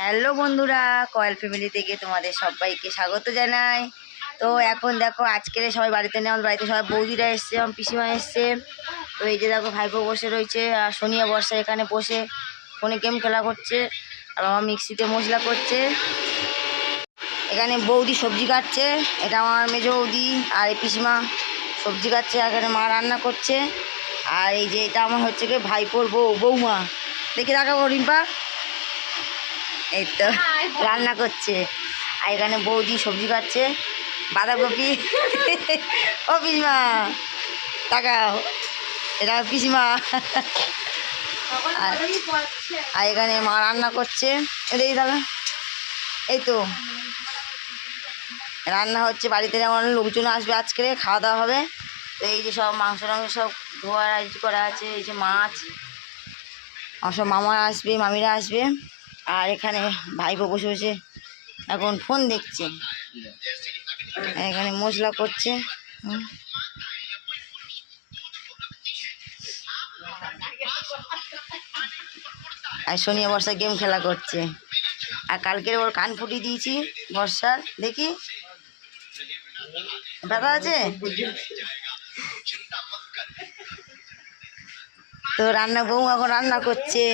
Hello বন্ধুরা, coil family থেকে তোমাদের সবাইকে স্বাগত জানাই। তো এখন দেখো, আজকের সবাই বাড়িতে নেই আমার বাড়িতে সবাই বৌদিরা এসছে, আমার পিসিমা এসছে। তো এই যে দেখো, ভাইপো বসে রয়েছে আর সোনিয়া বর্ষা এখানে বসে ফোনে গেম খেলা করছে। আর আমার মিক্সিতে মশলা করছে। এখানে বৌদি সবজি কাটছে, এটা আমার মেজো বৌদি আর এই পিসিমা সবজি কাটছে, এখানে মা রান্না করছে। আর এই যে এটা আমার হচ্ছে কি ভাইপোর বউ, বৌমা। দেখি দেখাবো রিম্পা। এই তো রান্না করছে। আর এখানে বৌদি সবজি কাটছে বাঁধাকপি ও পিসিমা তাকাও এটা পিসিমা আর এখানে মা রান্না করছে। এই দাদা, এই তো। রান্না হচ্ছে বাড়িতে যেমন লোকজন আসবে আজকে, খাওয়া দাওয়া হবে। তো এই যে সব মাংস টাংস সব ধোয়া রাইজ করা আছে, এই যে মাছ। আমার সব মামা আসবে, মামিরা আসবে। আর এখানে ভাইপো বসে বসে এখন ফোন দেখছে। এখানে মশলা করছে। আর সোনিয়া বর্ষা গেম খেলা করছে। আর কালকের ওর কান ফুটিয়ে দিয়েছি বর্ষার। দেখি। ব্যথা আছে? তো রান্না বউ এখন রান্না করছে।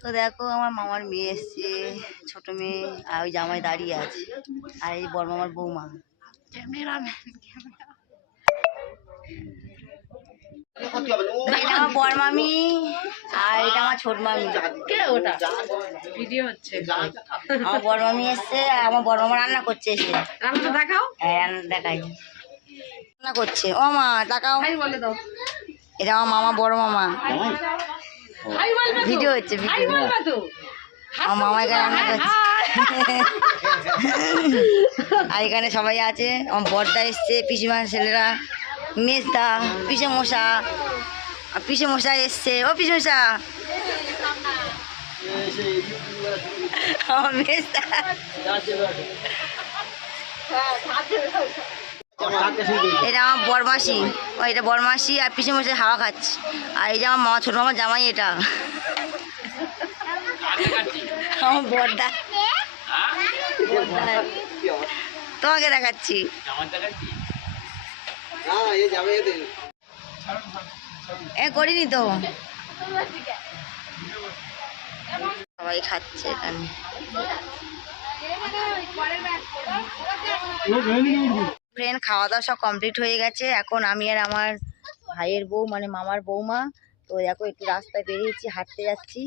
তো দেখো আমার মামার মেয়ে এসছে ছোট মেয়ে আর ওই জামাই দাঁড়িয়ে আছে আর এই বড় মামার বৌমা। এটা আমার বড় মামি আর এটা আমার ছোট মামি। কে ওটা? ভিডিও হচ্ছে। আমার বড় মামি এসছে আর আমার বড় মামা রান্না করছে এসে। রান্না দেখাও। হ্যাঁ রান্না দেখাই। রান্না করছে। ও মা দাও। এটা আমার মামা বড় মামা। ভিডিও হচ্ছে ভিডিও। আমার মামা এখানে রান্না করছে। আর এখানে সবাই আছে। আমার বড়দা এসছে পিসিমার ছেলেরা। মেজদা পিসে মশা আর পিসে মশা এসছে। ও পিসে মশা আমার মেজদা। এটা আমার বরমাসি। ও, এটা বরমাসি আর পিসে মশাই হাওয়া খাচ্ছে। আর এই যে আমার মামা, ছোটো মামা জামাই এটা। আমার বর্দা। তোমাকে দেখাচ্ছি। এ, করিনি তো। সবাই খাচ্ছে এখানে। ফ্রেন্ড খাওয়া দাওয়া সব কমপ্লিট হয়ে গেছে। এখন আমি আর আমার ভাইয়ের বউ মানে মামার বৌমা তো দেখো একটু রাস্তায় বেরিয়েছি, হাঁটতে যাচ্ছি।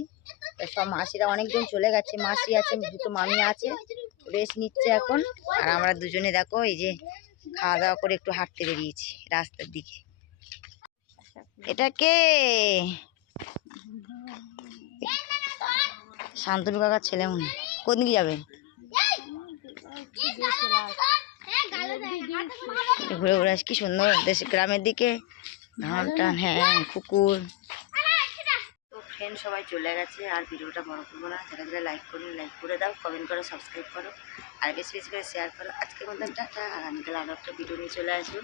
সব মাসিরা অনেকজন চলে গেছে, মাসি আছে, দুটো মামি আছে রেস্ট নিচ্ছে এখন। আর আমরা দুজনে দেখো, এই যে খাওয়া দাওয়া করে একটু হাঁটতে বেরিয়েছি, রাস্তার দিকে। এটা কে? শান্তনু কাকার ছেলে মনে। কোন দিকে যাবে? একটু ঘুরে ঘুরে কি সুন্দর দেশ গ্রামের দিকে। ধান টান হ্যাঁ কুকুর। তো ফ্রেন্ড সবাই চলে গেছে, আর ভিডিওটা বড় করব না। যারা যারা লাইক করুন লাইক করে দাও কমেন্ট করো সাবস্ক্রাইব করো, আর বেশি বেশি করে শেয়ার করো। আজকে মতন টাটা, আর আগামীকাল আরও একটা ভিডিও নিয়ে চলে আসুন